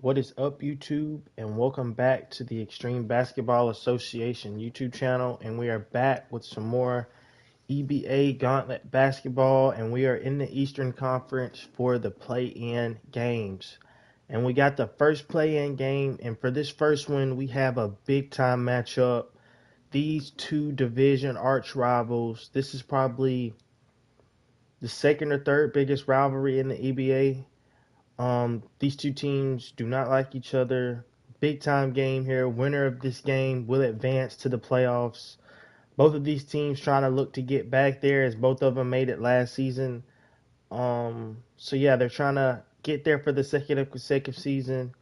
What is up, YouTube? And welcome back to the Extreme Basketball Association YouTube channel. And we are back with some more EBA Gauntlet basketball. And we are in the Eastern Conference for the play-in games. And we got the first play-in game. And for this first one, we have a big-time matchup. These two division arch rivals. This is probably the second or third biggest rivalry in the EBA. These two teams do not like each other. Big time game here. Winner of this game will advance to the playoffs. Both of these teams trying to look to get back there as both of them made it last season. So yeah, they're trying to get there for the second consecutive season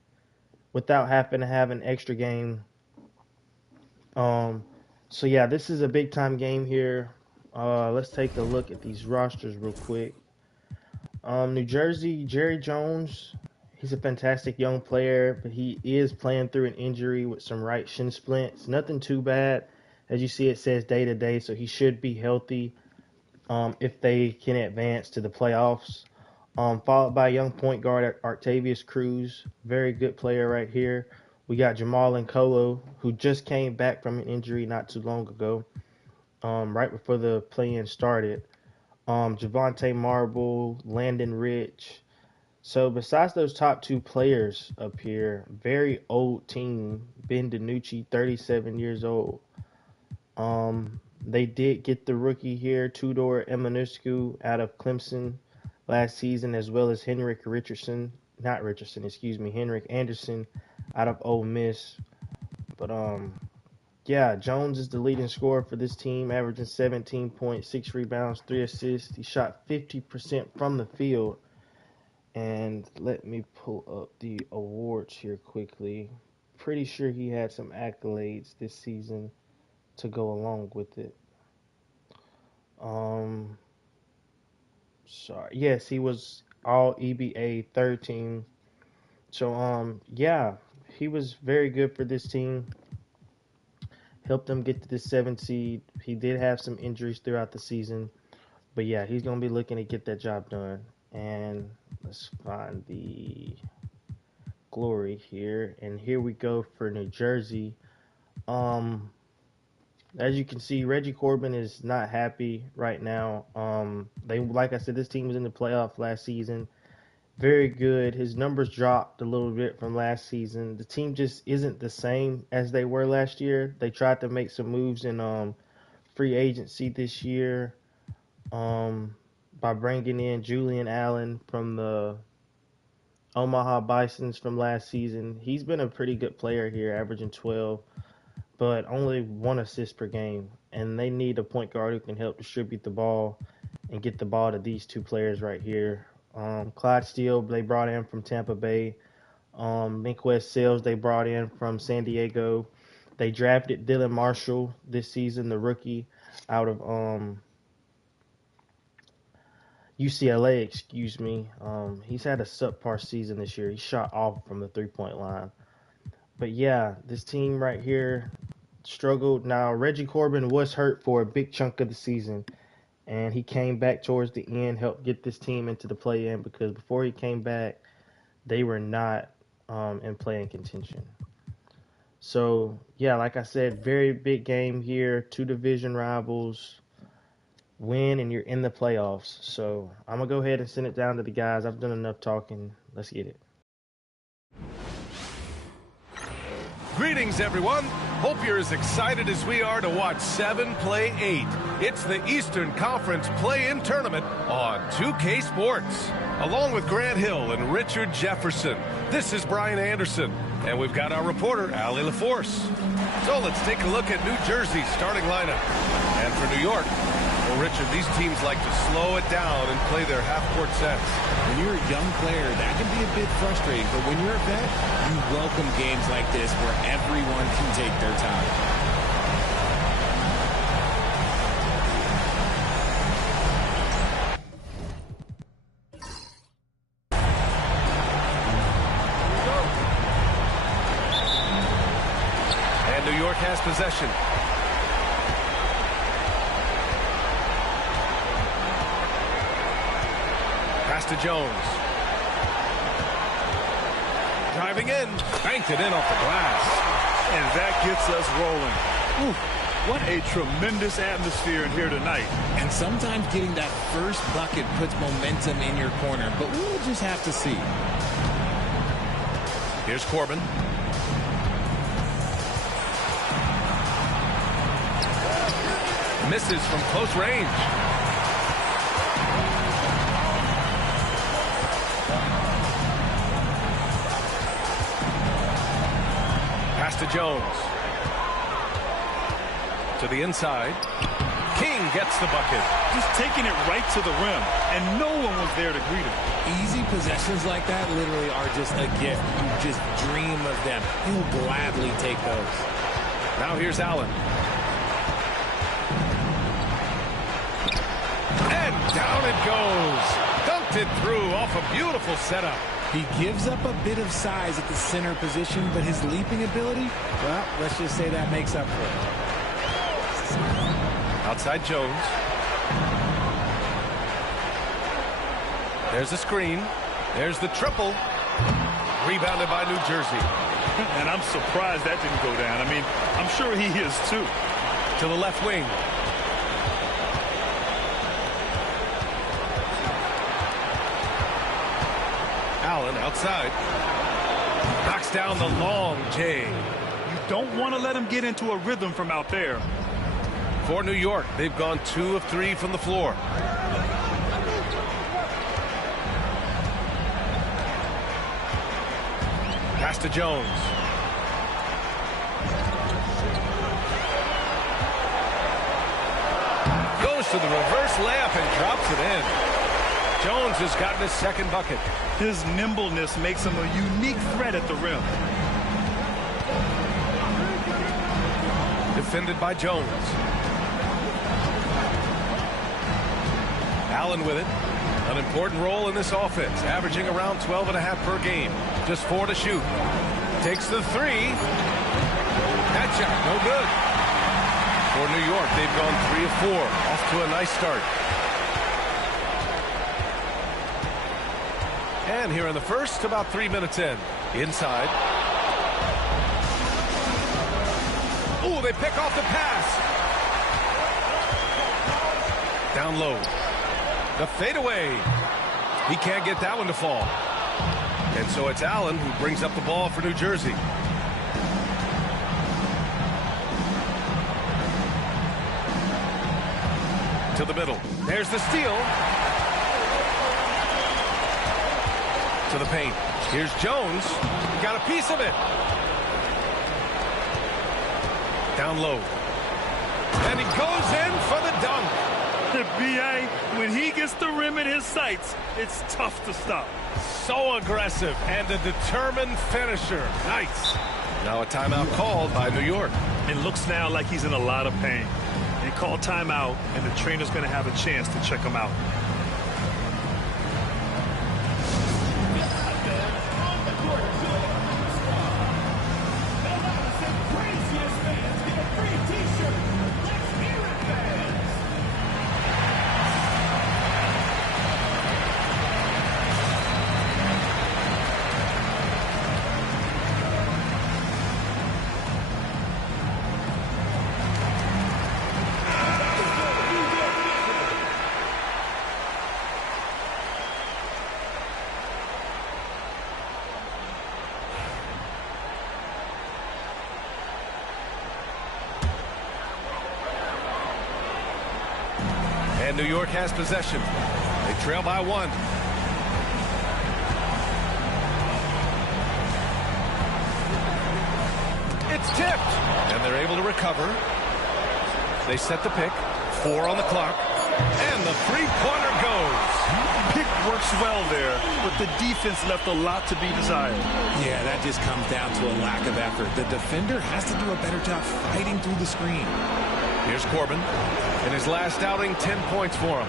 without having to have an extra game. So yeah, this is a big time game here. Let's take a look at these rosters real quick. New Jersey, Jerry Jones, he's a fantastic young player, but he is playing through an injury with some right shin splints. Nothing too bad. As you see, it says day to day, so he should be healthy if they can advance to the playoffs. Followed by young point guard Artavius Cruz, very good player right here. We got Jamal Nkolo, who just came back from an injury not too long ago, right before the play-in started. Javante Marble, Landon Rich. So besides those top two players up here, very old team. Ben DiNucci, 37 years old. They did get the rookie here, Tudor Emanuelu, out of Clemson last season, as well as Henrik Anderson out of Ole Miss. But yeah, Jones is the leading scorer for this team, averaging 17 points, 6 rebounds, 3 assists. He shot 50% from the field. And let me pull up the awards here quickly. Pretty sure he had some accolades this season to go along with it. Sorry. Yes, he was all EBA third team. So yeah, he was very good for this team. Helped them get to the 7th seed. He did have some injuries throughout the season. But yeah, he's going to be looking to get that job done. And let's find the glory here. And here we go for New Jersey. As you can see, Reggie Corbin is not happy right now. Like I said, this team was in the playoff last season. Very good. His numbers dropped a little bit from last season. The team just isn't the same as they were last year. They tried to make some moves in free agency this year by bringing in Julian Allen from the Omaha Bisons from last season. He's been a pretty good player here, averaging 12, but only 1 assist per game. And they need a point guard who can help distribute the ball and get the ball to these two players right here. Clyde Steele, they brought in from Tampa Bay. Minquest Sales, they brought in from San Diego. They drafted Dylan Marshall this season, the rookie, out of UCLA, excuse me. He's had a subpar season this year. He shot off from the three-point line. But yeah, this team right here struggled. Now, Reggie Corbin was hurt for a big chunk of the season, and he came back towards the end, helped get this team into the play-in, because before he came back, they were not in play-in contention. So, yeah, like I said, very big game here. Two division rivals. Win, and you're in the playoffs. So, I'm going to go ahead and send it down to the guys. I've done enough talking. Let's get it. Greetings, everyone. Hope you're as excited as we are to watch 7 play 8. It's the Eastern Conference Play-In Tournament on 2K Sports. Along with Grant Hill and Richard Jefferson, this is Brian Anderson, and we've got our reporter, Allie LaForce. So let's take a look at New Jersey's starting lineup. And for New York, well, Richard, these teams like to slow it down and play their half-court sets. When you're a young player, that can be a bit frustrating, but when you're a vet, you welcome games like this where everyone can take their time. And New York has possession. Pass to Jones. driving in, banked it in off the glass. And that gets us rolling. Ooh, what a tremendous atmosphere in here tonight. And sometimes getting that first bucket puts momentum in your corner, but we'll just have to see. Here's Corbin. Misses from close range. Pass to Jones. To the inside. King gets the bucket. Just taking it right to the rim, and no one was there to greet him. Easy possessions like that literally are just a gift. You just dream of them. He'll gladly take those. Now here's Allen. And down it goes. Dunked it through off a beautiful setup. He gives up a bit of size at the center position, but his leaping ability, well, let's just say that makes up for it. Outside Jones. There's the screen. There's the triple. Rebounded by New Jersey. And I'm surprised that didn't go down. I mean, I'm sure he is too. To the left wing. Allen outside. Knocks down the long J. You don't want to let him get into a rhythm from out there. For New York, they've gone 2 of 3 from the floor. Pass to Jones. Goes to the reverse layup and drops it in. Jones has gotten his second bucket. His nimbleness makes him a unique threat at the rim. Defended by Jones. Allen with it. An important role in this offense, averaging around 12.5 per game. Just 4 to shoot. Takes the 3. That shot, no good. For New York, they've gone 3 of 4. Off to a nice start. And here in the first, about 3 minutes in. Inside. Ooh, they pick off the pass. Down low. The fadeaway. He can't get that one to fall. And so it's Allen who brings up the ball for New Jersey. To the middle. There's the steal. To the paint. Here's Jones. He got a piece of it. Down low. And he goes in for the dunk. The BA, when he gets the rim in his sights, it's tough to stop. So aggressive and a determined finisher. Nice. Now a timeout called by New York. It looks now like he's in a lot of pain. They call timeout, and the trainer's going to have a chance to check him out. And New York has possession. They trail by 1. It's tipped. And they're able to recover. They set the pick. 4 on the clock. And the three-pointer goes. Pick works well there, but the defense left a lot to be desired. Yeah, that just comes down to a lack of effort. The defender has to do a better job fighting through the screen. Here's Corbin. In his last outing, 10 points for him.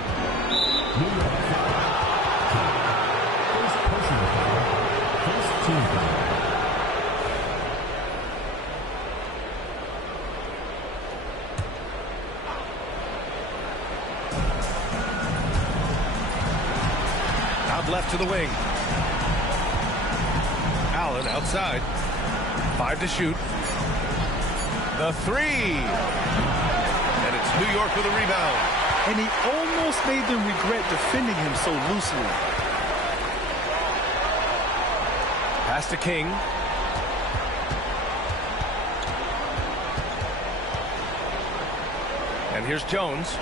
Out left to the wing. Allen outside. 5 to shoot. The 3. And it's New York with a rebound. And he almost made them regret defending him so loosely. Pass to King. And here's Jones.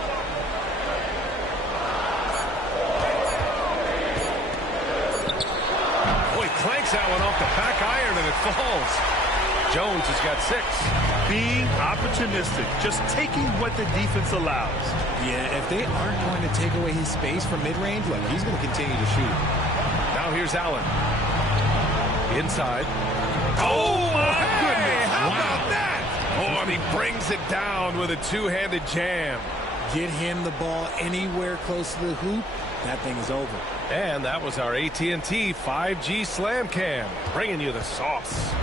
Oh, he clanks that one off the back iron and it falls. Jones has got 6. Being opportunistic, just taking what the defense allows. Yeah, if they aren't going to take away his space from mid-range, look, he's going to continue to shoot. Now here's Allen. Inside. Oh, my goodness. How about that? Oh, and he brings it down with a two-handed jam. Get him the ball anywhere close to the hoop, that thing is over. And that was our AT&T 5G Slam Cam, bringing you the sauce.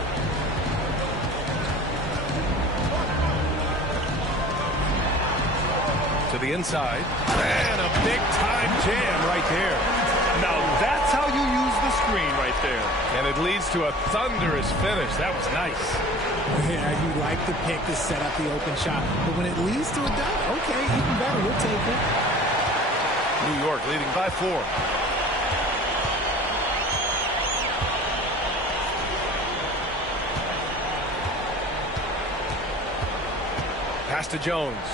To the inside. And a big-time jam right there. Now, that's how you use the screen right there. And it leads to a thunderous finish. That was nice. Yeah, you like the pick to set up the open shot. But when it leads to a dunk, okay, even better. We'll take it. New York leading by 4. Pass to Jones.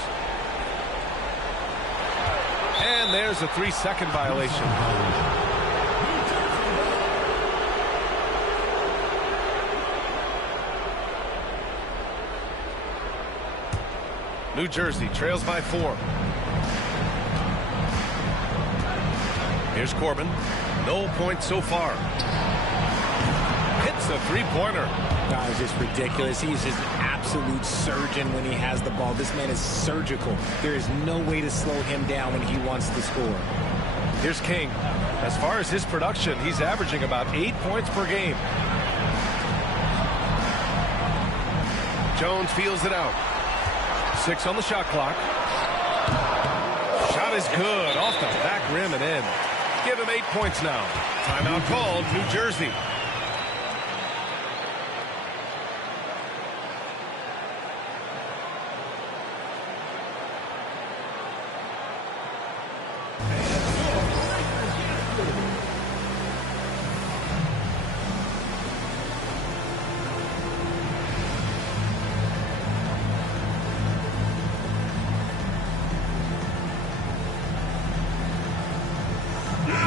And there's a 3-second violation. New Jersey trails by 4. Here's Corbin. No points so far. Hits a three-pointer. That is just ridiculous. He's just an absolute surgeon when he has the ball. This man is surgical. There is no way to slow him down when he wants to score. Here's King. As far as his production, he's averaging about 8 points per game. Jones feels it out. 6 on the shot clock. Shot is good. Off the back rim and in. Give him 8 points now. Timeout called, New Jersey.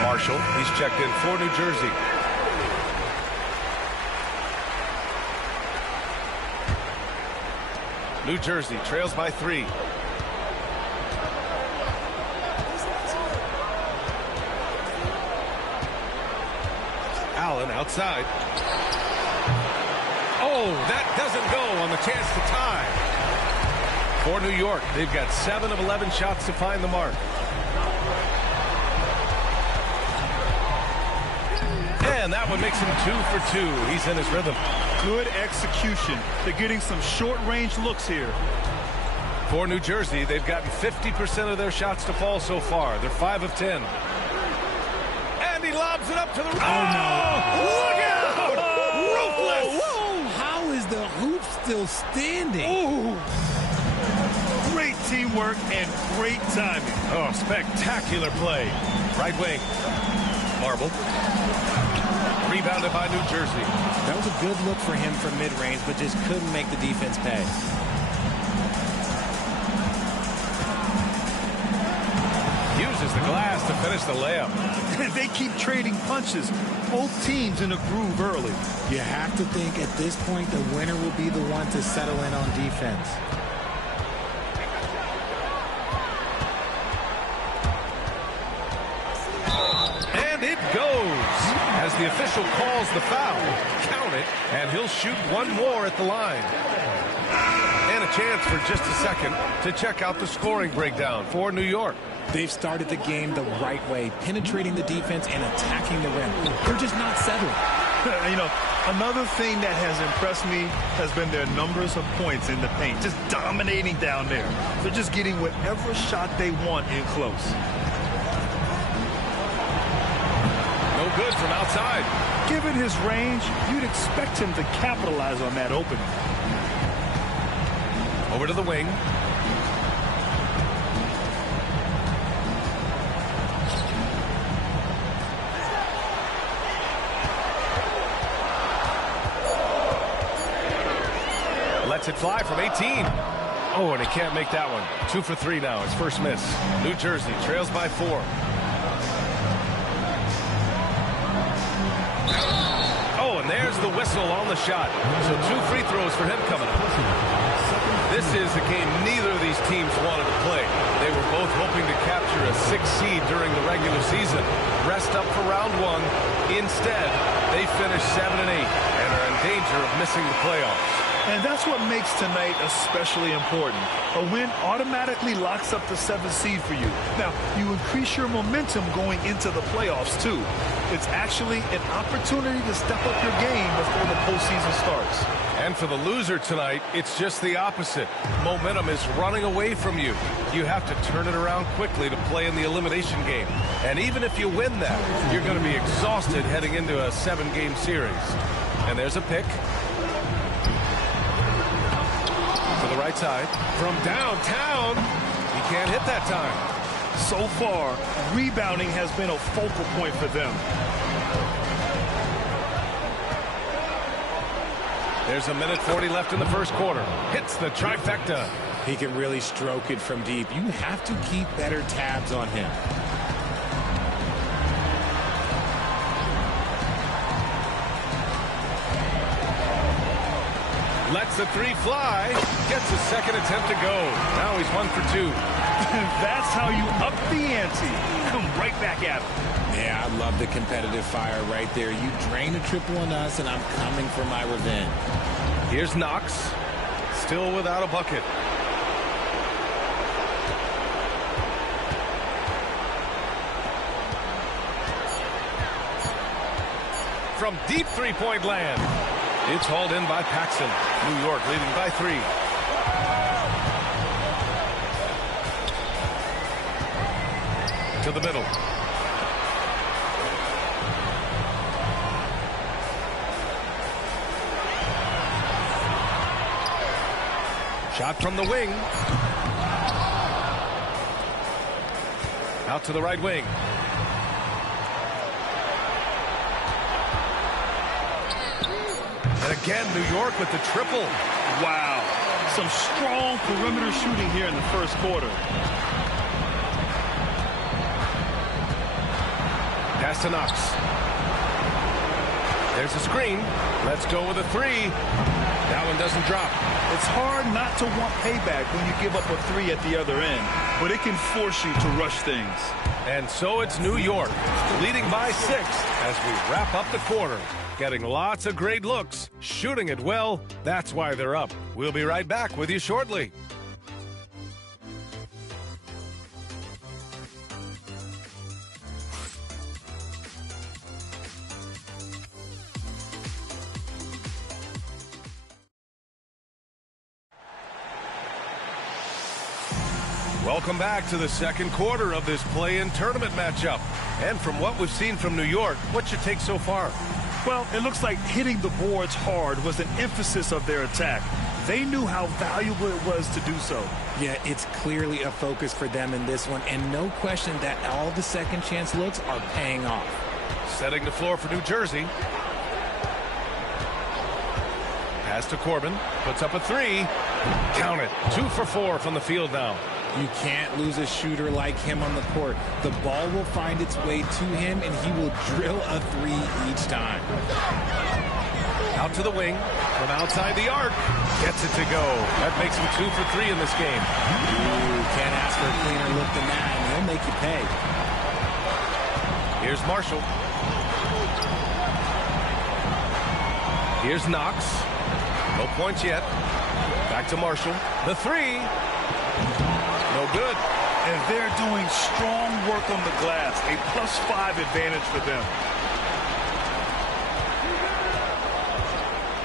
Marshall, he's checked in for New Jersey. New Jersey trails by 3. Allen outside. Oh, that doesn't go on the chance to tie. For New York, they've got 7 of 11 shots to find the mark. And that one makes him 2 for 2. He's in his rhythm. Good execution. They're getting some short-range looks here. For New Jersey, they've gotten 50% of their shots to fall so far. They're 5 of 10. And he lobs it up to the... Oh, no. Look out! Ruthless! Whoa. How is the hoop still standing? Ooh. Great teamwork and great timing. Oh, spectacular play. Right wing. Marble. Rebounded by New Jersey. That was a good look for him from mid-range, but just couldn't make the defense pay. Uses the glass to finish the layup. They keep trading punches. Both teams in a groove early. You have to think at this point the winner will be the one to settle in on defense. And it goes. As the official calls the foul, count it, and he'll shoot one more at the line. And a chance for just a second to check out the scoring breakdown for New York. They've started the game the right way, penetrating the defense and attacking the rim. They're just not settling. You know, another thing that has impressed me has been their numbers of points in the paint, just dominating down there. They're just getting whatever shot they want in close. No good from outside. Given his range, you'd expect him to capitalize on that opening. Over to the wing. Lets it fly from 18. Oh, and he can't make that one. 2 for 3 now. His first miss. New Jersey trails by 4. Oh, and there's the whistle on the shot. So 2 free throws for him coming up. This is a game neither of these teams wanted to play. They were both hoping to capture a 6th seed during the regular season. Rest up for round 1. Instead, they finished 7 and 8 and are in danger of missing the playoffs. And that's what makes tonight especially important. A win automatically locks up the 7th seed for you. Now, you increase your momentum going into the playoffs, too. It's actually an opportunity to step up your game before the postseason starts. And for the loser tonight, it's just the opposite. Momentum is running away from you. You have to turn it around quickly to play in the elimination game. And even if you win that, you're going to be exhausted heading into a 7-game series. And there's a pick. To the right side. From downtown. He can't hit that time. So far, rebounding has been a focal point for them. There's a minute 40 left in the first quarter. Hits the trifecta. He can really stroke it from deep. You have to keep better tabs on him. Lets the 3 fly. Gets his second attempt to go. Now he's 1 for 2. That's how you up the ante. Come right back at him. Yeah, I love the competitive fire right there. You drain a triple on us, and I'm coming for my revenge. Here's Knox. Still without a bucket. From deep three-point land. It's hauled in by Paxson. New York leading by 3. To the middle. Shot from the wing. Out to the right wing. And again, New York with the triple. Wow. Some strong perimeter shooting here in the first quarter. Pass to Knox. There's a screen. Let's go with a 3. That one doesn't drop. It's hard not to want payback when you give up a 3 at the other end, but it can force you to rush things. And so it's New York, leading by 6 as we wrap up the quarter. Getting lots of great looks, shooting it well. That's why they're up. We'll be right back with you shortly. Welcome back to the second quarter of this play-in tournament matchup. And from what we've seen from New York, what's your take so far? Well, it looks like hitting the boards hard was an emphasis of their attack. They knew how valuable it was to do so. Yeah, it's clearly a focus for them in this one, and no question that all the second chance looks are paying off. Setting the floor for New Jersey. Pass to Corbin. Puts up a 3. Count it. 2 for 4 from the field now. You can't lose a shooter like him on the court. The ball will find its way to him, and he will drill a 3 each time. Out to the wing. From outside the arc. Gets it to go. That makes him 2 for 3 in this game. Ooh, can't ask for a cleaner look than that, and he'll make you pay. Here's Marshall. Here's Knox. No points yet. Back to Marshall. The 3. No good. And they're doing strong work on the glass. A +5 advantage for them.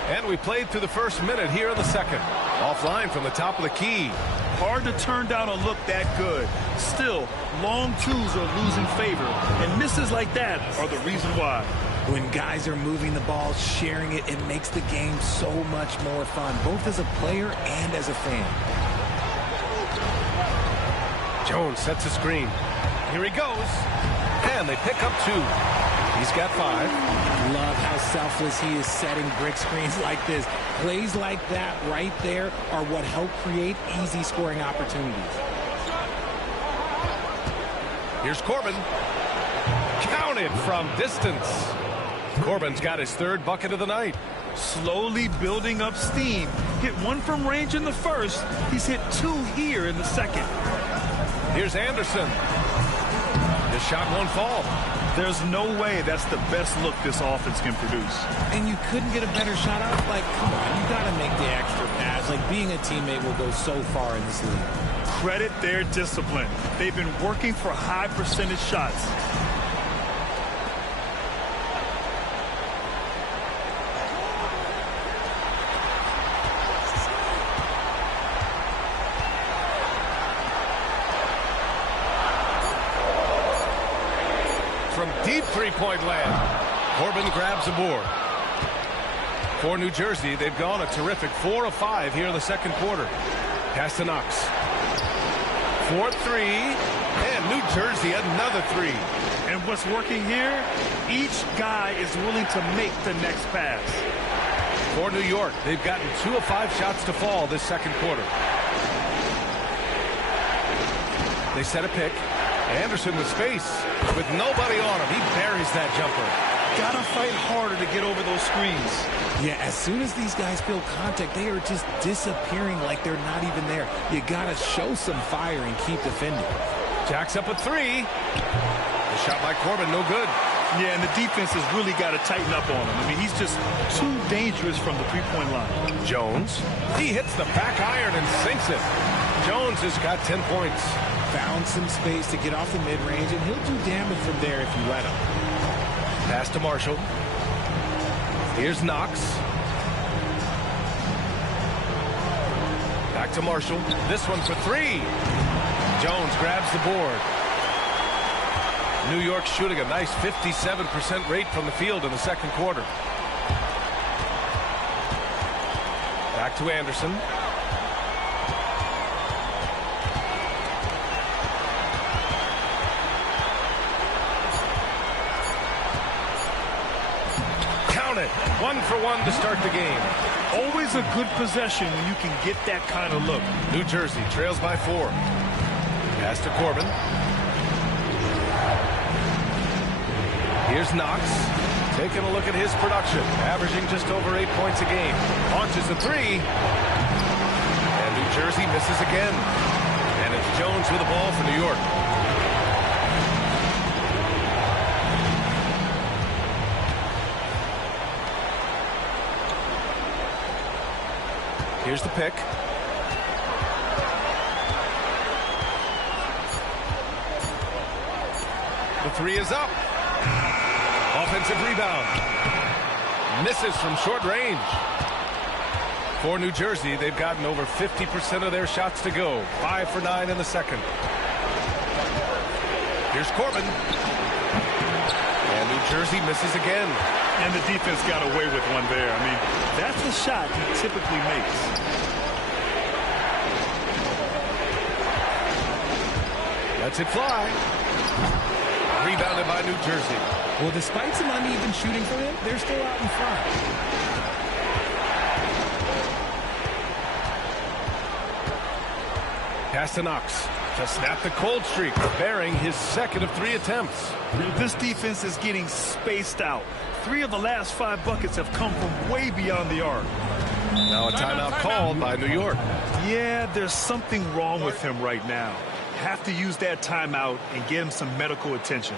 And we played through the first minute here in the second. Offline from the top of the key. Hard to turn down a look that good. Still, long twos are losing favor, and misses like that are the reason why. When guys are moving the ball, sharing it, it makes the game so much more fun, both as a player and as a fan. Jones sets a screen. Here he goes. And they pick up 2. He's got 5. Love how selfless he is setting brick screens like this. Plays like that right there are what help create easy scoring opportunities. Here's Corbin. Counted from distance. Corbin's got his 3rd bucket of the night. Slowly building up steam. Hit 1 from range in the first. He's hit 2 here in the second. Here's Anderson. His shot won't fall. There's no way that's the best look this offense can produce. And you couldn't get a better shot out? Like, come on, you got to make the extra pass. Like, being a teammate will go so far in this league. Credit their discipline. They've been working for high percentage shots. From deep three-point land, Corbin grabs a board. For New Jersey, they've gone a terrific 4 of 5 here in the second quarter. Pass to Knox. 4-3, and New Jersey another 3. And what's working here? Each guy is willing to make the next pass. For New York, they've gotten 2 of 5 shots to fall this second quarter. They set a pick. Anderson with space. With nobody on him, he buries that jumper. Gotta fight harder to get over those screens. Yeah, as soon as these guys feel contact, they are just disappearing like they're not even there. You gotta show some fire and keep defending. Jacks up a 3. The shot by Corbin, no good. Yeah, and the defense has really got to tighten up on him. I mean, he's just too dangerous from the three-point line. Jones, he hits the back iron and sinks it. Jones has got 10 points. Found some space to get off the mid-range, and he'll do damage from there if you let him. Pass to Marshall. Here's Knox. Back to Marshall. This one for 3. Jones grabs the board. New York shooting a nice 57% rate from the field in the second quarter. Back to Anderson. Count it. 1 for 1 to start the game. Always a good possession when you can get that kind of look. New Jersey trails by 4. Pass to Corbin. Here's Knox. Taking a look at his production. Averaging just over 8 points a game. Launches a 3. And New Jersey misses again. And it's Jones with the ball for New York. Here's the pick. The 3 is up. Offensive rebound. Misses from short range. For New Jersey, they've gotten over 50% of their shots to go. 5 for 9 in the second. Here's Corbin. And New Jersey misses again. And the defense got away with one there. I mean, that's the shot he typically makes. Lets it fly. Rebounded by New Jersey. Well, despite some uneven shooting for them, they're still out in front. Pass to Knox to snap the cold streak, bearing his second of 3 attempts. This defense is getting spaced out. 3 of the last 5 buckets have come from way beyond the arc. Now a timeout called by New York. Yeah, there's something wrong with him right now. Have to use that timeout and get him some medical attention.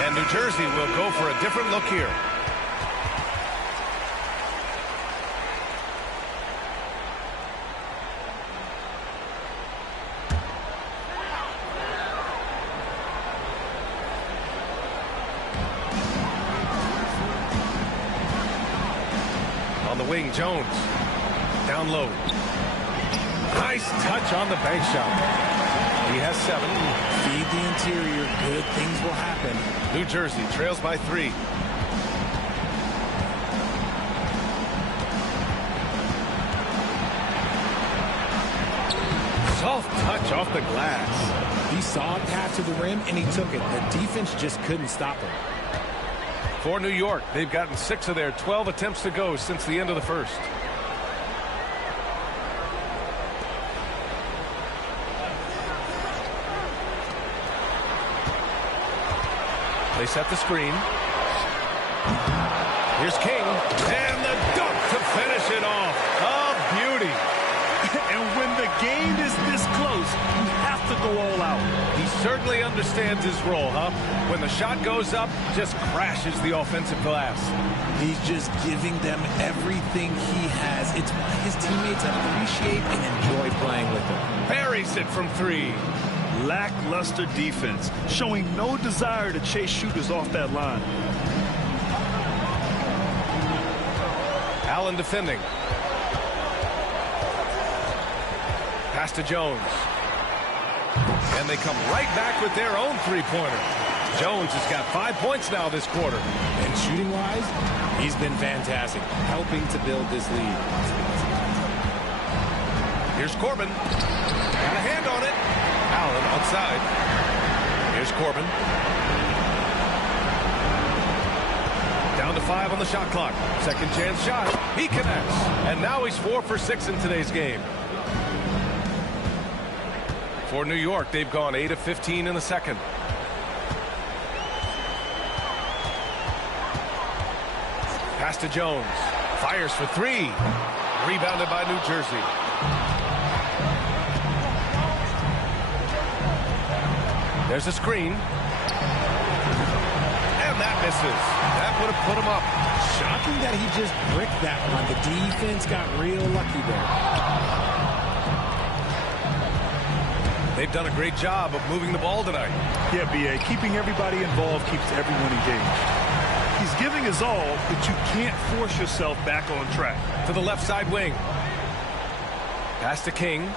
And New Jersey will go for a different look here. wing, Jones. Down low. Nice touch on the bank shot. He has 7. Feed the interior. Good things will happen. New Jersey trails by 3. Soft touch off the glass. He saw a path to the rim, and he took it. The defense just couldn't stop him. For New York, they've gotten 6 of their 12 attempts to go since the end of the first. They set the screen. Here's King. And the dunk to finish it off. A beauty. And when the game is this close, you have to go all out. He certainly understands his role, huh? When the shot goes up, just crashes the offensive glass. He's just giving them everything he has. It's why his teammates appreciate and enjoy playing with him. Buries it from 3. Lackluster defense, showing no desire to chase shooters off that line. Allen defending. Pass to Jones. And they come right back with their own three-pointer. Jones has got 5 points now this quarter. And shooting-wise, he's been fantastic, helping to build this lead. Here's Corbin. Got a hand on it. Allen outside. Here's Corbin. Down to 5 on the shot clock. Second chance shot. He connects. And now he's 4 for 6 in today's game. For New York, they've gone 8 of 15 in the second. Pass to Jones. Fires for 3. Rebounded by New Jersey. There's a screen. And that misses. That would have put him up. Shocking that he just bricked that one. The defense got real lucky there. They've done a great job of moving the ball tonight. Yeah, BA, keeping everybody involved keeps everyone engaged. He's giving his all, but you can't force yourself back on track. To the left side wing. Pass to King.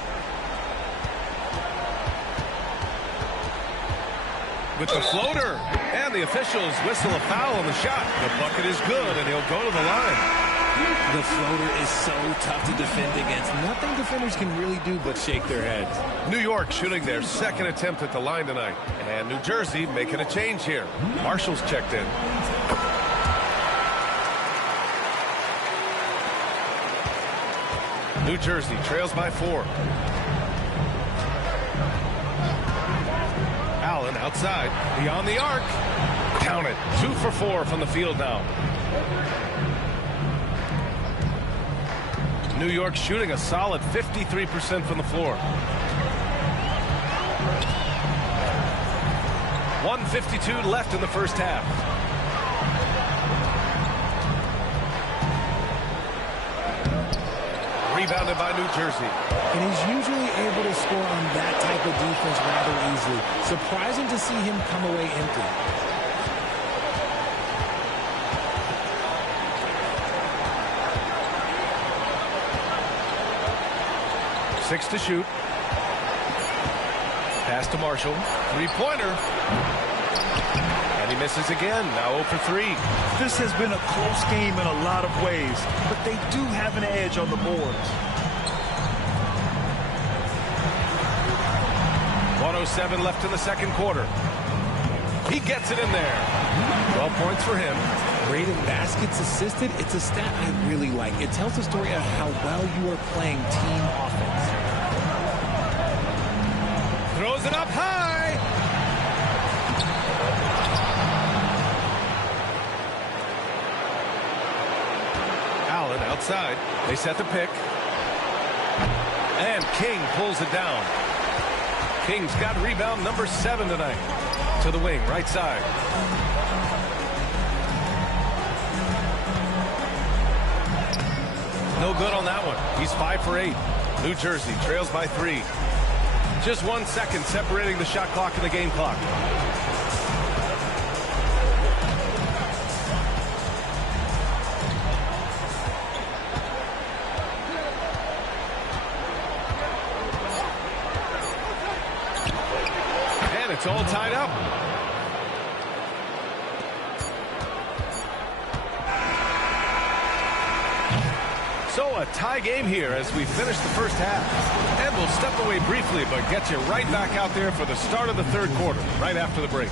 With the floater. And the officials whistle a foul on the shot. The bucket is good, and he'll go to the line. The floater is so tough to defend against. Nothing defenders can really do but shake their heads. New York shooting their second attempt at the line tonight. And New Jersey making a change here. Marshall's checked in. New Jersey trails by 4. Allen outside. Beyond the arc. Count it. 2 for 4 from the field now. New York shooting a solid 53% from the floor. 1:52 left in the first half. Rebounded by New Jersey. And he's usually able to score on that type of defense rather easily. Surprising to see him come away empty. Six to shoot. Pass to Marshall. Three-pointer. And he misses again. Now 0 for 3. This has been a close game in a lot of ways, but they do have an edge on the boards. 1:07 left in the second quarter. He gets it in there. 12 points for him. Rated baskets assisted, it's a stat I really like. It tells the story of how well you are playing team offense. Throws it up high. Allen outside. They set the pick. And King pulls it down. King's got rebound number 7 tonight. To the wing, right side. No good on that one. He's 5 for 8. New Jersey trails by 3. Just 1 second separating the shot clock and the game clock. And it's all tied up. So a tie game here as we finish the first half. And we'll step away briefly, but get you right back out there for the start of the third quarter, right after the break.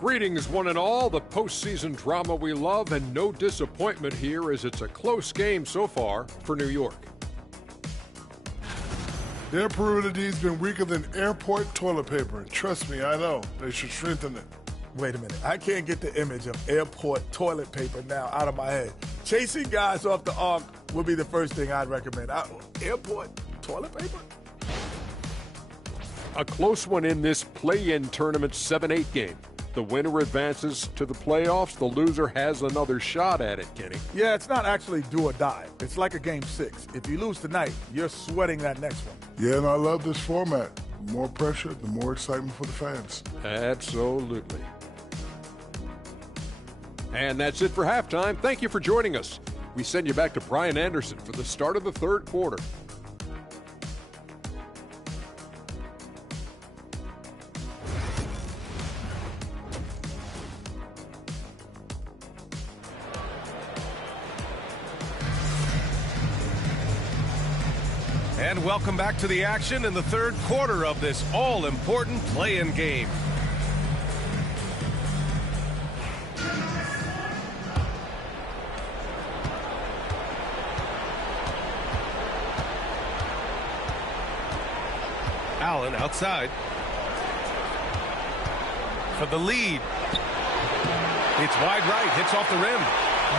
Greetings, one and all. The postseason drama we love, and no disappointment here as it's a close game so far for New York. Their perimeter D's been weaker than airport toilet paper. Trust me, I know. They should strengthen it. Wait a minute. I can't get the image of airport toilet paper now out of my head. Chasing guys off the arc would be the first thing I'd recommend. Airport toilet paper? A close one in this play-in tournament 7-8 game. The winner advances to the playoffs. The loser has another shot at it, Kenny. Yeah, it's not actually do or die. It's like a game 6. If you lose tonight, you're sweating that next one. Yeah, and I love this format. The more pressure, the more excitement for the fans. Absolutely. And that's it for halftime. Thank you for joining us. We send you back to Brian Anderson for the start of the third quarter. And welcome back to the action in the third quarter of this all-important play-in game. Allen outside. For the lead. It's wide right, hits off the rim.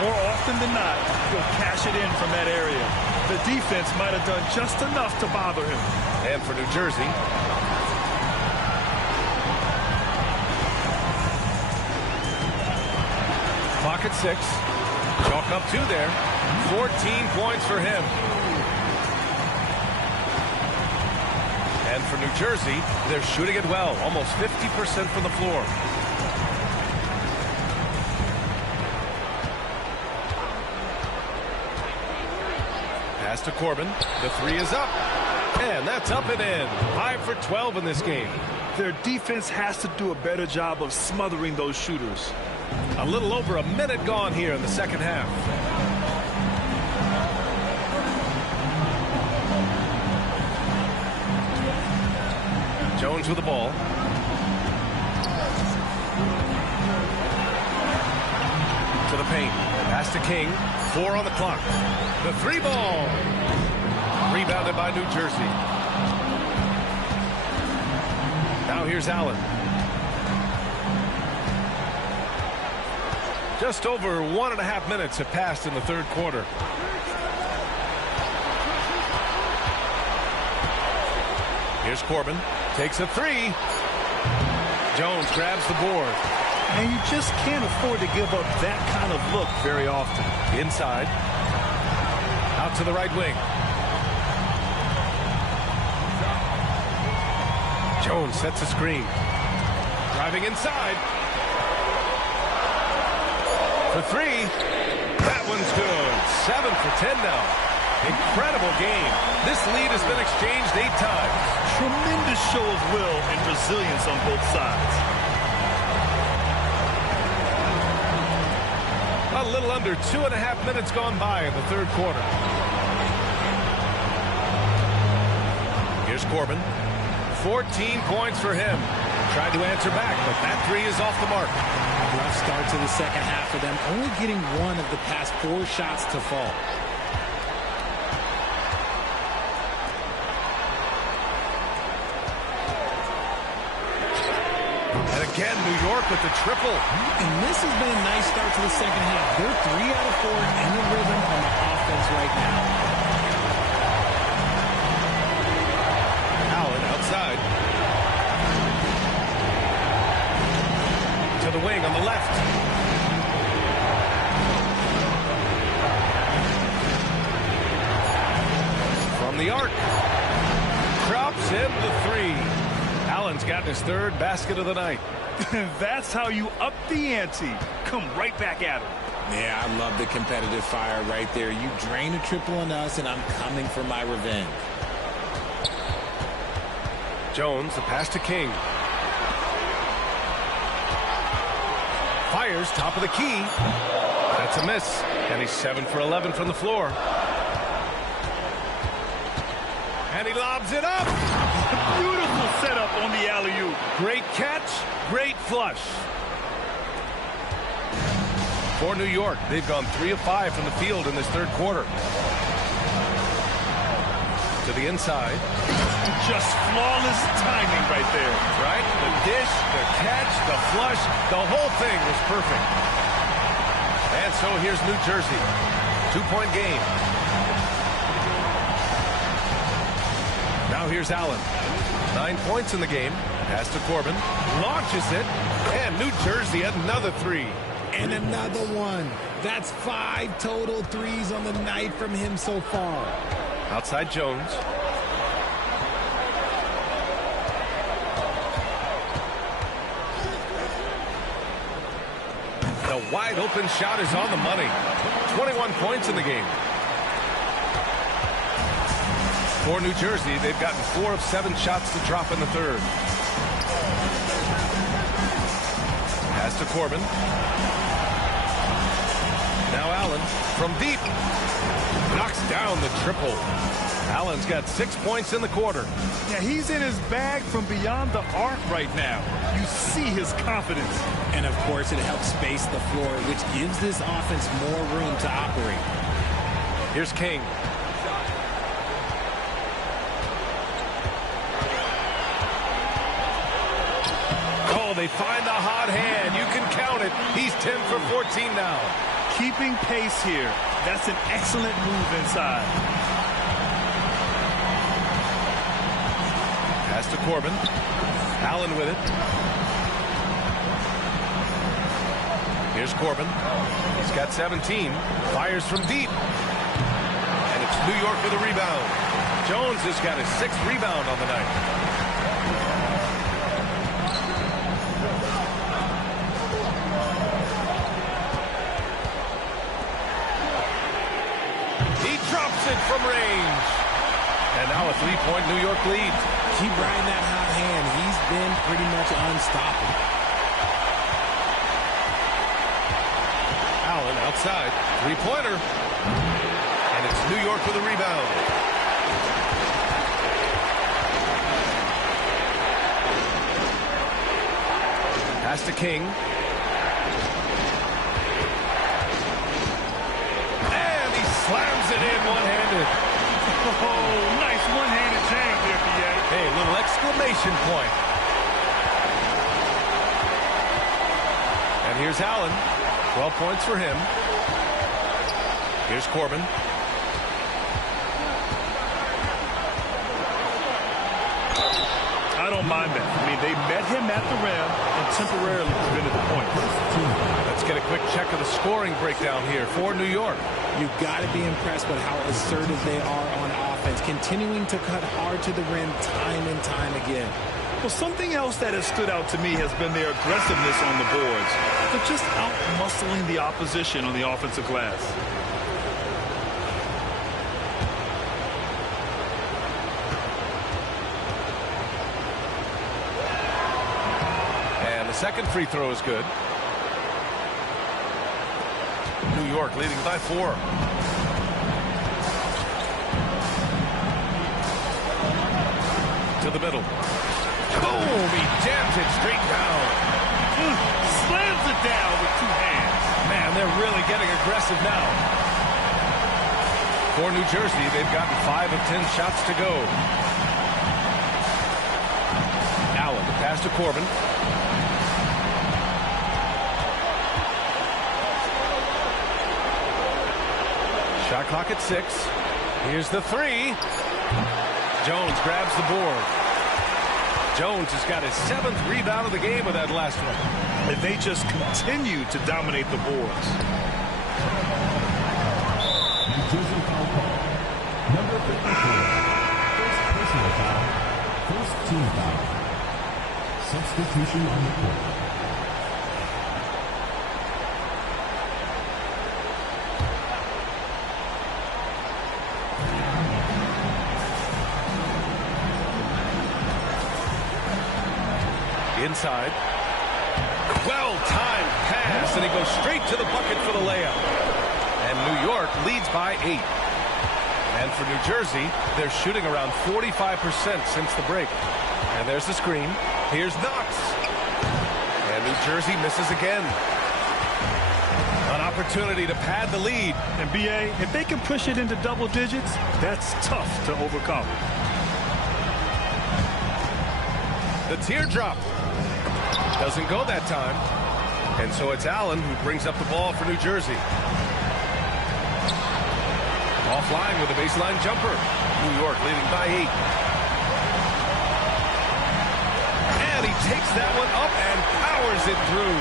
More often than not, he'll cash it in from that area. The defense might have done just enough to bother him. And for New Jersey. Clock at 6. Chalk up 2 there. 14 points for him. And for New Jersey, they're shooting it well. Almost 50% from the floor. Pass to Corbin. The 3 is up. And that's up and in. 5 for 12 in this game. Their defense has to do a better job of smothering those shooters. A little over a minute gone here in the second half. Jones with the ball. To the paint. Pass to King. 4 on the clock. The 3 ball. Rebounded by New Jersey. Now here's Allen. Just over 1.5 minutes have passed in the third quarter. Here's Corbin. Takes a 3. Jones grabs the board. And you just can't afford to give up that kind of look very often. Inside. Out to the right wing. Jones sets a screen. Driving inside. For 3. That one's good. 7 for 10 now. Incredible game. This lead has been exchanged 8 times. Tremendous show of will and resilience on both sides. A little under 2.5 minutes gone by in the third quarter. Here's Corbin. 14 points for him. Tried to answer back, but that 3 is off the mark. Rough start to the second half for them, only getting 1 of the past 4 shots to fall. And again, New York with the triple. And this has been a nice start to the second half. They're 3 out of 4 in the rhythm on the offense right now. Allen outside. the arc. Drops in the three. Allen's got his third basket of the night. That's how you up the ante. Come right back at him. Yeah, I love the competitive fire right there. You drain a triple on us, and I'm coming for my revenge. Jones, the pass to King. Fires, top of the key. That's a miss. And he's 7 for 11 from the floor. And he lobs it up. Beautiful setup on the alley-oop. Great catch, great flush. For New York, they've gone 3 of 5 from the field in this third quarter. To the inside. Just flawless timing right there. Right? The dish, the catch, the flush, the whole thing was perfect. And so here's New Jersey. 2-point game. Now here's Allen. 9 points in the game. Pass to Corbin. Launches it. And New Jersey another three. And another one. That's 5 total threes on the night from him so far. Outside Jones. The wide open shot is on the money. 21 points in the game. For New Jersey, they've gotten 4 of 7 shots to drop in the third. Pass to Corbin. Now Allen from deep. Knocks down the triple. Allen's got 6 points in the quarter. Yeah, he's in his bag from beyond the arc right now. You see his confidence. And, of course, it helps space the floor, which gives this offense more room to operate. Here's King. Oh, they find the hot hand. You can count it. He's 10 for 14 now. Keeping pace here. That's an excellent move inside. Pass to Corbin. Allen with it. Here's Corbin. He's got 17. Fires from deep. And it's New York with a rebound. Jones has got his 6th rebound on the night. He drops it from range. And now a 3-point New York lead. Keep riding that hot hand. He's been pretty much unstoppable. Allen outside. 3-pointer. And it's New York with a rebound. Pass to King. And he slams it in one-handed. Oh, nice one-handed jam there, BA. Hey, a little exclamation point. And here's Allen. 12 points for him. Here's Corbin. I don't mind that. I mean, they met him at the rim and temporarily prevented the point. Let's get a quick check of the scoring breakdown here for New York. You've got to be impressed with how assertive they are on offense, continuing to cut hard to the rim time and time again. Well, something else that has stood out to me has been their aggressiveness on the boards. They're just out-muscling the opposition on the offensive glass. And the second free throw is good. New York leading by 4. To the middle. Boom! He jams it straight down. Slams it down with 2 hands. Man, they're really getting aggressive now. For New Jersey, they've gotten 5 of 10 shots to go. Allen, the pass to Corbin. Shot clock at 6. Here's the 3. Jones grabs the board. Jones has got his 7th rebound of the game with that last one. And they just continue to dominate the boards. Number 54. team foul. Substitution on the court. Inside. Well-timed pass, and he goes straight to the bucket for the layup. And New York leads by 8. And for New Jersey, they're shooting around 45% since the break. And there's the screen. Here's Knox. And New Jersey misses again. An opportunity to pad the lead. And BA, if they can push it into double digits, that's tough to overcome. The teardrop. Doesn't go that time. And so it's Allen who brings up the ball for New Jersey. Offline with a baseline jumper. New York leading by 8. And he takes that one up and powers it through.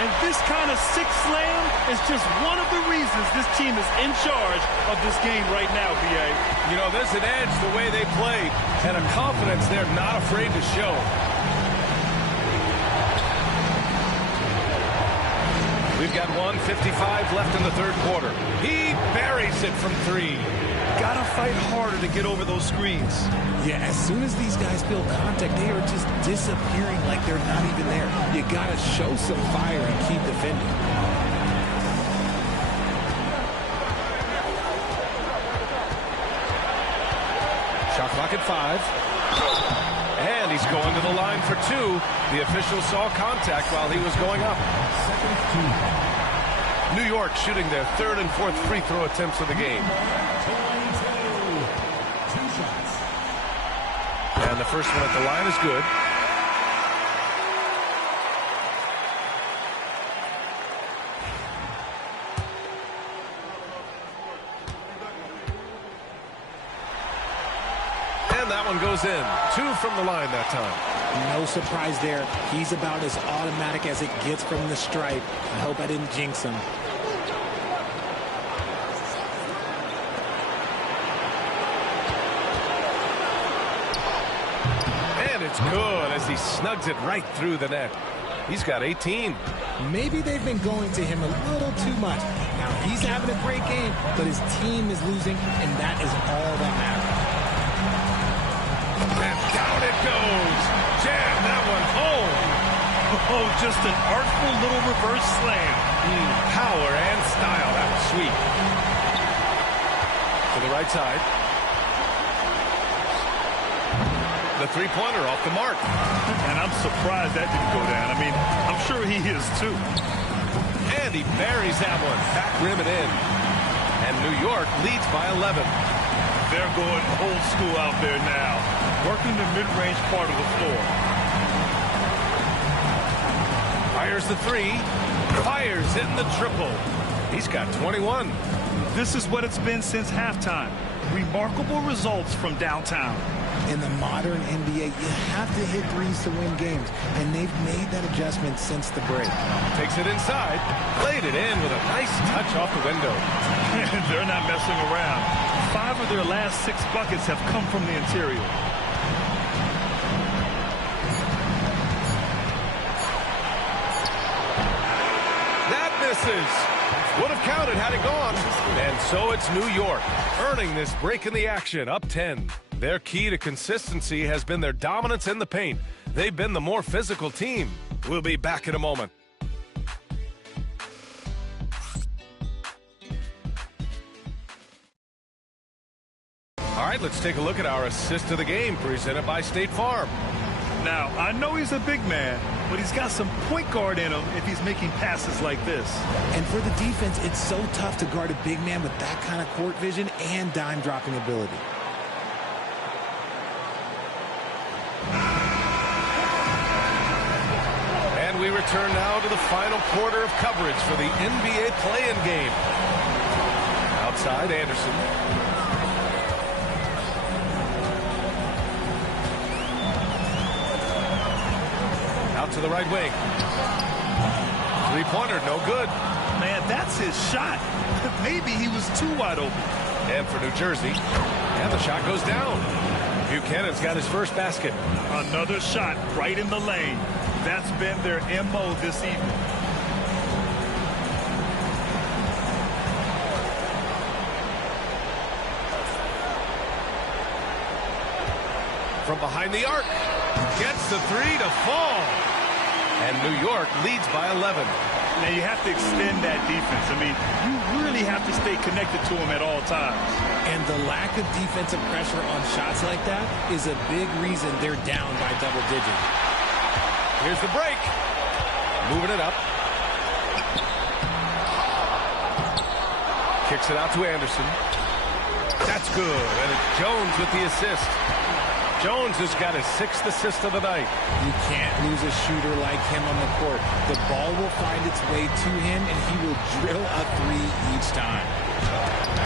And this kind of six slam is just one of the reasons this team is in charge of this game right now, BA. You know, there's an edge the way they play and a confidence they're not afraid to show. We've got 1:55 left in the third quarter. He buries it from 3. Gotta fight harder to get over those screens. Yeah, as soon as these guys feel contact, they are just disappearing like they're not even there. You gotta show some fire and keep defending. Shot clock at 5. And he's going to the line for 2. The official saw contact while he was going up. New York shooting their 3rd and 4th free throw attempts of the game. And the first one at the line is good. And that one goes in. 2 from the line that time. No surprise there. He's about as automatic as it gets from the stripe. I hope I didn't jinx him. And it's good as he snugs it right through the net. He's got 18. Maybe they've been going to him a little too much. Now, he's having a great game, but his team is losing, and that is all that matters. And down it goes. Jam that one home. Oh, just an artful little reverse slam. Power and style. That was sweet. To the right side. The three-pointer off the mark. And I'm surprised that didn't go down. I mean, I'm sure he is too. And he buries that one. Back rim it in. And New York leads by 11. They're going old school out there now, working the mid-range part of the floor. Fires the 3. Fires in the triple. He's got 21. This is what it's been since halftime. Remarkable results from downtown. In the modern NBA, you have to hit threes to win games, and they've made that adjustment since the break. Takes it inside, played it in with a nice touch off the window. They're not messing around. 5 of their last 6 buckets have come from the interior. That misses. Would have counted had it gone. And so it's New York, earning this break in the action, up 10. Their key to consistency has been their dominance in the paint. They've been the more physical team. We'll be back in a moment. All right, let's take a look at our assist of the game presented by State Farm. Now, I know he's a big man, but he's got some point guard in him if he's making passes like this. And for the defense, it's so tough to guard a big man with that kind of court vision and dime-dropping ability. And we return now to the final quarter of coverage for the NBA play-in game. Outside, Anderson. Out to the right wing. Three-pointer, no good. Man, that's his shot. Maybe he was too wide open. And for New Jersey, and the shot goes down. Buchanan's got his first basket. Another shot right in the lane. That's been their MO this evening. From behind the arc. Gets the three to fall. And New York leads by 11. Now you have to extend that defense. I mean, you really have to stay connected to them at all times. And the lack of defensive pressure on shots like that is a big reason they're down by double digits. Here's the break. Moving it up. Kicks it out to Anderson. That's good. And it's Jones with the assist. Jones has got his 6th assist of the night. You can't lose a shooter like him on the court. The ball will find its way to him, and he will drill a three each time.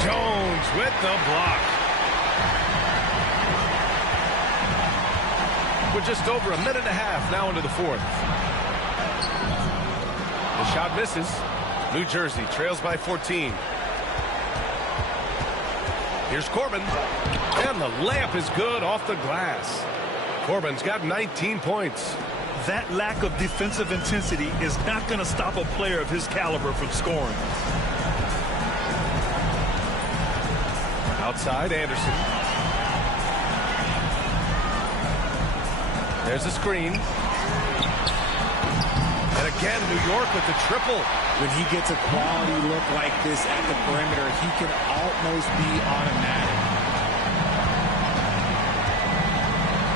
Jones with the block. We're just over a minute and a half now into the 4th. The shot misses. New Jersey trails by 14. Here's Corbin. And the layup is good off the glass. Corbin's got 19 points. That lack of defensive intensity is not going to stop a player of his caliber from scoring. Outside, Anderson. There's a screen. And again, New York with the triple. When he gets a quality look like this at the perimeter, he can almost be automatic.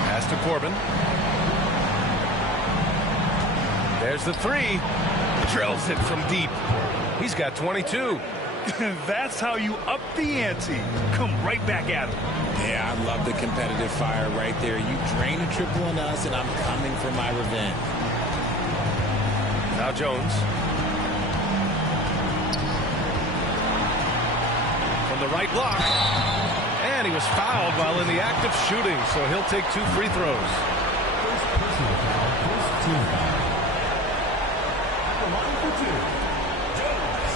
Pass to Corbin. There's the three. Drills it from deep. He's got 22. That's how you up the ante. Come right back at him. Yeah, I love the competitive fire right there. You drain a triple on us, and I'm coming for my revenge. Now Jones. From the right block. And he was fouled while in the act of shooting, so he'll take 2 free throws. First personal foul, first team foul. At the line for 2, Jones.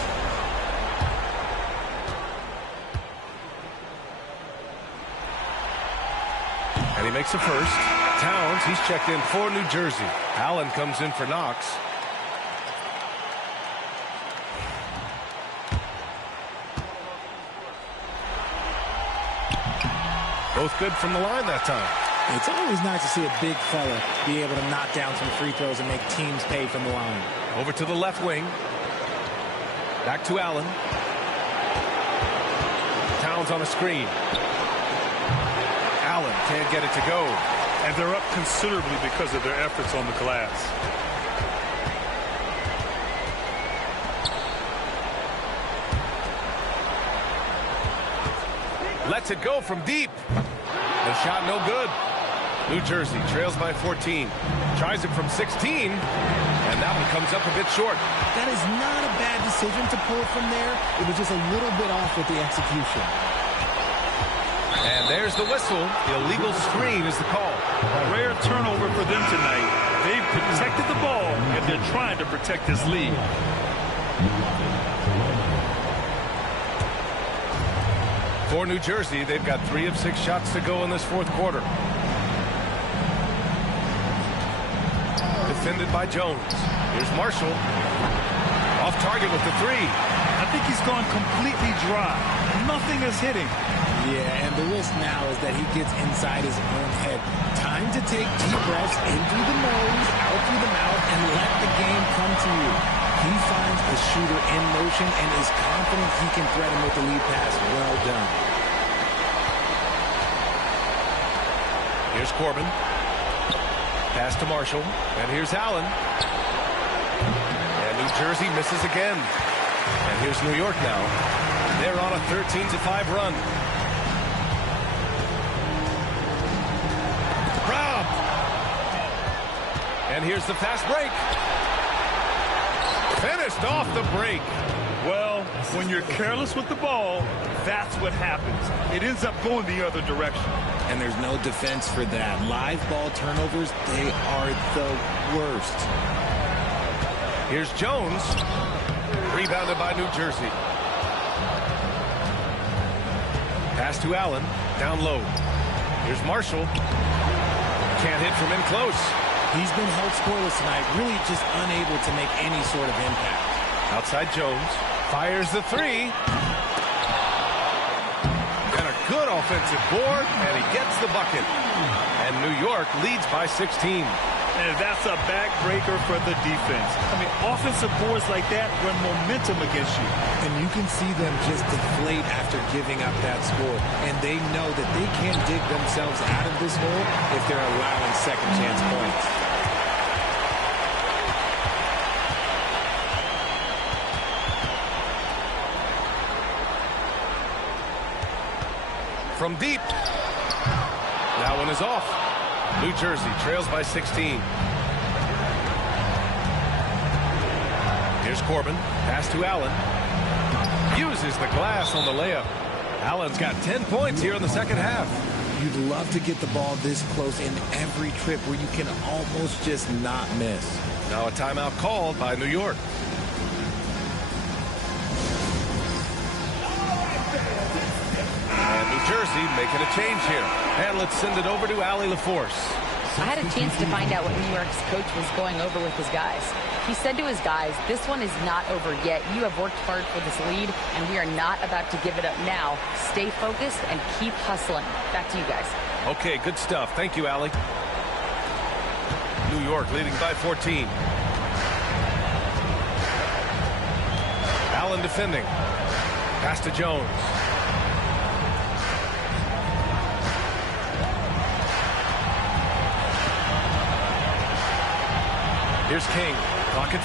And he makes the first. Towns, he's checked in for New Jersey. Allen comes in for Knox. Both good from the line that time. It's always nice to see a big fella be able to knock down some free throws and make teams pay from the line. Over to the left wing. Back to Allen. Towns on a screen. Allen can't get it to go. And they're up considerably because of their efforts on the glass. Lets it go from deep. The shot no good. New Jersey trails by 14. Tries it from 16. And that one comes up a bit short. That is not a bad decision to pull from there. It was just a little bit off with the execution. And there's the whistle. The illegal screen is the call. A rare turnover for them tonight. They've protected the ball, and they're trying to protect this lead. For New Jersey, they've got 3 of 6 shots to go in this 4th quarter. Defended by Jones. Here's Marshall. Off target with the 3. I think he's gone completely dry. Nothing is hitting. Yeah, and the risk now is that he gets inside his own head. Time to take deep breaths in through the nose, out through the mouth, and let the game come to you. He finds a shooter in motion and is confident he can threaten with the lead pass. Well done. Here's Corbin. Pass to Marshall. And here's Allen. And New Jersey misses again. And here's New York now. They're on a 13-5 run. Robbed. And here's the fast break. Finished off the break. Well, when you're careless with the ball, that's what happens. It ends up going the other direction. And there's no defense for that. Live ball turnovers, they are the worst. Here's Jones. Rebounded by New Jersey. Pass to Allen. Down low. Here's Marshall. Can't hit from in close. He's been held scoreless tonight, really just unable to make any sort of impact. Outside Jones. Fires the three. And a good offensive board, and he gets the bucket. And New York leads by 16. And that's a backbreaker for the defense. I mean, offensive boards like that run momentum against you. And you can see them just deflate after giving up that score. And they know that they can't dig themselves out of this hole if they're allowing second chance points. From deep. That one is off. New Jersey trails by 16. Here's Corbin. Pass to Allen. Uses the glass on the layup. Allen's got 10 points here in the second half. You'd love to get the ball this close in every trip where you can almost just not miss. Now a timeout called by New York. And New Jersey making a change here. And let's send it over to Allie LaForce. I had a chance to find out what New York's coach was going over with his guys. He said to his guys, this one is not over yet. You have worked hard for this lead, and we are not about to give it up now. Stay focused and keep hustling. Back to you guys. Okay, good stuff. Thank you, Allie. New York leading by 14. Allen defending. Pass to Jones. Here's King. Clock at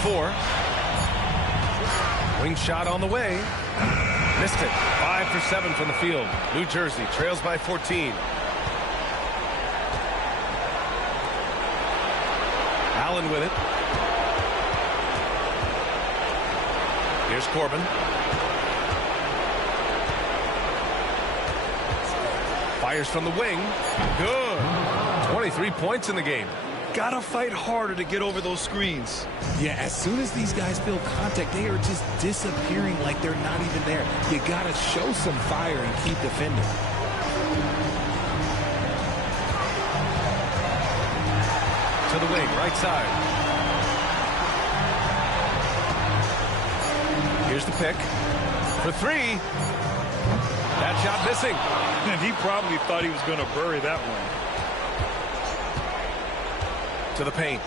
4. Wing shot on the way. Missed it. 5 for 7 from the field. New Jersey trails by 14. Allen with it. Here's Corbin. Fires from the wing. Good. 23 points in the game. Gotta fight harder to get over those screens. Yeah, as soon as these guys feel contact, they are just disappearing like they're not even there. You gotta show some fire and keep defending. To the wing, right side. Here's the pick. For 3. That shot missing. And he probably thought he was going to bury that one. To the paint.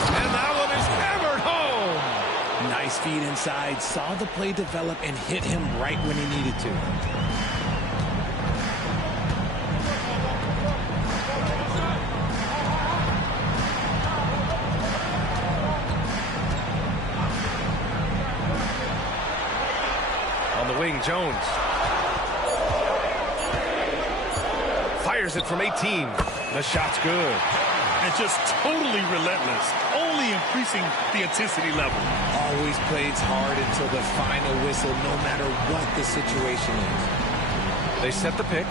And that one is hammered home. Nice feed inside. Saw the play develop and hit him right when he needed to. On the wing, Jones. Fires it from 18. The shot's good. And just totally relentless, only increasing the intensity level. Always plays hard until the final whistle, no matter what the situation is. They set the pick.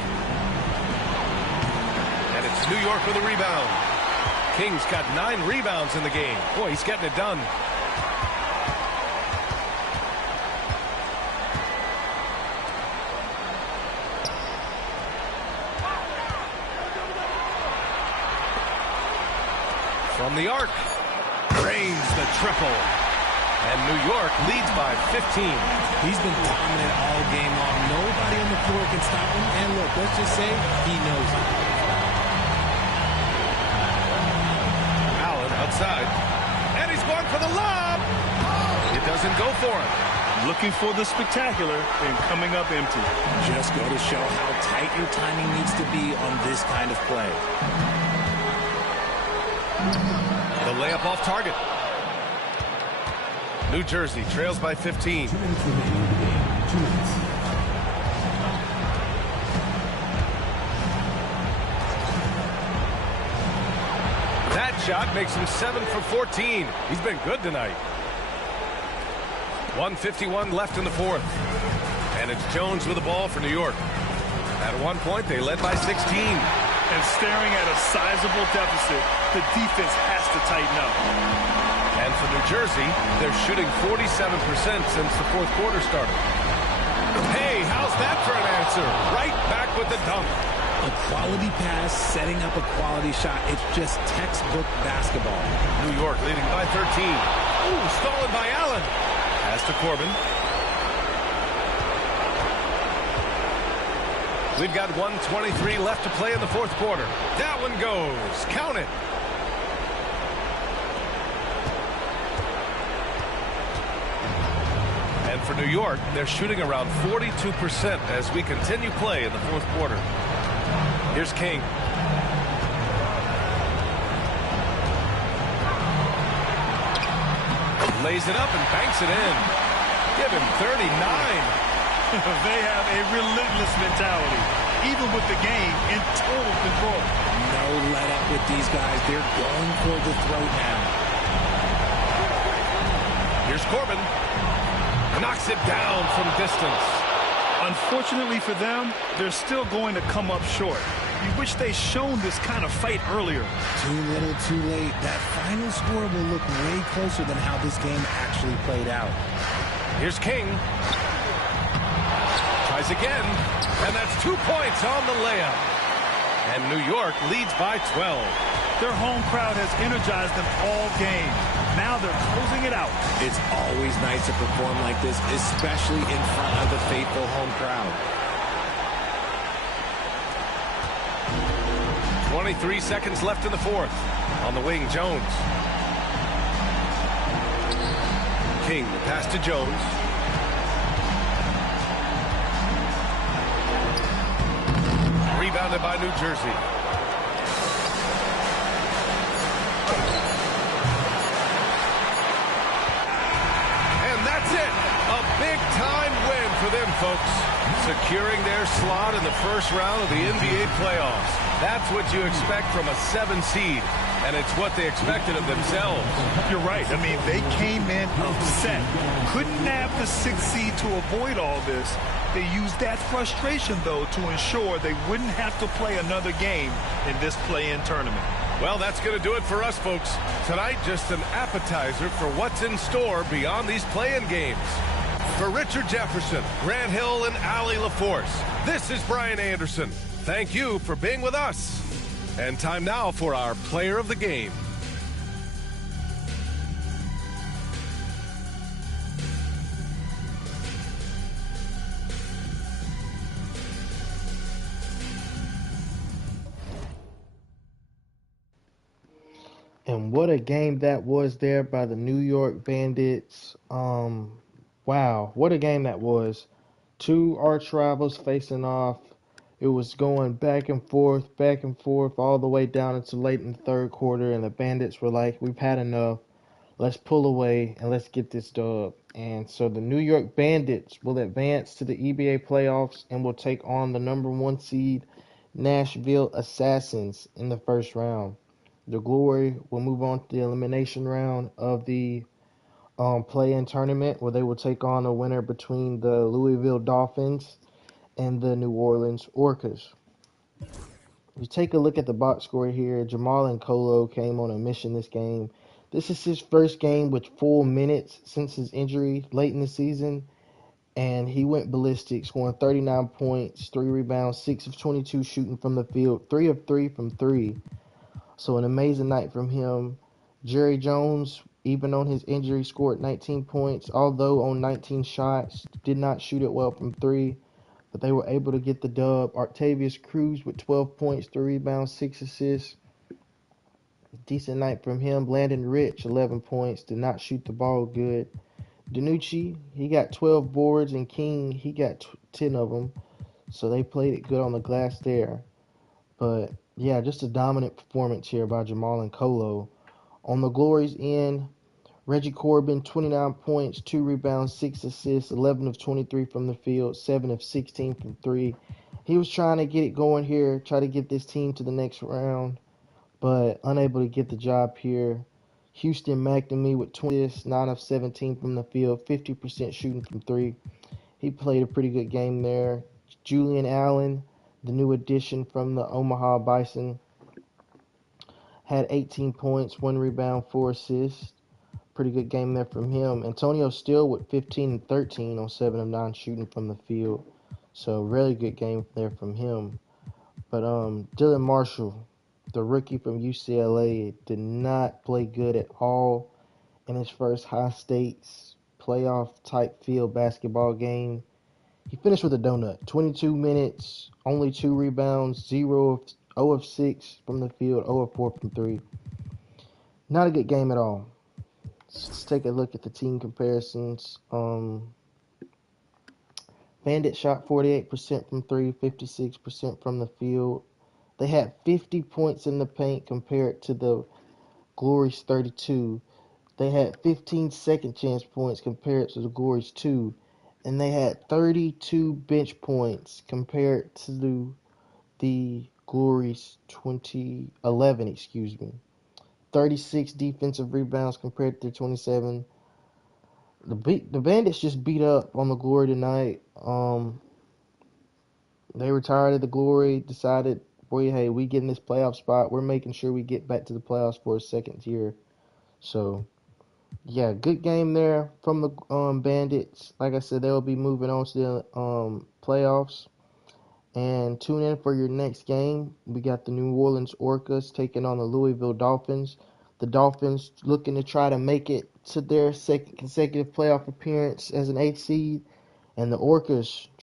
And it's New York with a rebound. King's got 9 rebounds in the game. Boy, he's getting it done. From the arc, drains the triple. And New York leads by 15. He's been dominant all game long. Nobody on the floor can stop him. And look, let's just say he knows it. Allen outside. And he's going for the lob. It doesn't go for him. Looking for the spectacular and coming up empty. Just go to show how tight your timing needs to be on this kind of play. The layup off target. New Jersey trails by 15. 2 minutes remaining in the game. 2 minutes. That shot makes him 7 for 14. He's been good tonight. 1:51 left in the fourth. And it's Jones with the ball for New York. At one point, they led by 16. And staring at a sizable deficit, the defense has to tighten up. And for New Jersey, they're shooting 47% since the fourth quarter started. Hey, how's that for an answer? Right back with the dunk. A quality pass, setting up a quality shot. It's just textbook basketball. New York leading by 13. Ooh, stolen by Allen. Pass to Corbin. We've got 1:23 left to play in the fourth quarter. That one goes. Count it. And for New York, they're shooting around 42% as we continue play in the fourth quarter. Here's King. Lays it up and banks it in. Give him 39. They have a relentless mentality, even with the game in total control. No let up with these guys. They're going for the throat now. Here's Corbin. Knocks it down from distance. Unfortunately for them, they're still going to come up short. You wish they'd shown this kind of fight earlier. Too little, too late. That final score will look way closer than how this game actually played out. Here's King. Tries again, and that's 2 points on the layup. And New York leads by 12. Their home crowd has energized them all game. Now they're closing it out. It's always nice to perform like this, especially in front of the faithful home crowd. 23 seconds left in the fourth. On the wing, Jones. King, the pass to Jones. Rebounded by New Jersey. And that's it. A big-time win for them, folks. Securing their slot in the first round of the NBA playoffs. That's what you expect from a 7 seed, and it's what they expected of themselves. You're right. I mean, they came in upset. Couldn't nab the 6th seed to avoid all this. They used that frustration, though, to ensure they wouldn't have to play another game in this play-in tournament. Well, that's going to do it for us, folks. Tonight, just an appetizer for what's in store beyond these play-in games. For Richard Jefferson, Grant Hill, and Allie LaForce, this is Brian Anderson. Thank you for being with us. And time now for our player of the game. And what a game that was there by the New York Bandits. Wow, what a game that was. Two arch rivals facing off. It was going back and forth, all the way down into late in the third quarter, and the Bandits were like, we've had enough. Let's pull away and let's get this dub. And so the New York Bandits will advance to the EBA playoffs and will take on the #1 seed Nashville Assassins in the first round. The Glory will move on to the elimination round of the play-in tournament, where they will take on a winner between the Louisville Dolphins and the New Orleans Orcas. You take a look at the box score here. Jamal Nkolo came on a mission this game. This is his first game with full minutes since his injury late in the season, and he went ballistic, scoring 39 points, 3 rebounds, 6 of 22 shooting from the field, 3 of 3 from 3. So an amazing night from him. Jerry Jones, even on his injury, scored 19 points, although on 19 shots, did not shoot it well from 3, but they were able to get the dub. Artavius Cruz with 12 points, 3 rebounds, 6 assists. Decent night from him. Landon Rich, 11 points, did not shoot the ball good. Danucci, he got 12 boards, and King, he got 10 of them, so they played it good on the glass there. But yeah, just a dominant performance here by Jamal Nkolo. On the Glory's end, Reggie Corbin, 29 points, 2 rebounds, 6 assists, 11 of 23 from the field, 7 of 16 from 3. He was trying to get it going here, try to get this team to the next round, but unable to get the job here. Houston McNamee with 20 assists, 9 of 17 from the field, 50% shooting from 3. He played a pretty good game there. Julian Allen, the new addition from the Omaha Bison, had 18 points, 1 rebound, 4 assists. Pretty good game there from him. Antonio Steele with 15 and 13 on 7 of 9 shooting from the field. So really good game there from him. But Dylan Marshall, the rookie from UCLA, did not play good at all in his first high stakes playoff type field basketball game. He finished with a donut. 22 minutes, only 2 rebounds, 0 of 6 from the field, 0 of 4 from 3. Not a good game at all. Let's take a look at the team comparisons. Bandit shot 48% from 3, 56% from the field. They had 50 points in the paint compared to the Glory's 32. They had 15 second chance points compared to the Glory's 2. And they had 32 bench points compared to the Glory's 11, 36 defensive rebounds compared to 27. The Bandits just beat up on the Glory tonight. They were tired of the Glory, decided, boy, hey, we get in this playoff spot. We're making sure we get back to the playoffs for a second year. So, yeah, good game there from the Bandits. Like I said, they'll be moving on to the playoffs. And tune in for your next game. We got the New Orleans Orcas taking on the Louisville Dolphins. The Dolphins looking to try to make it to their second consecutive playoff appearance as an 8th seed. And the Orcas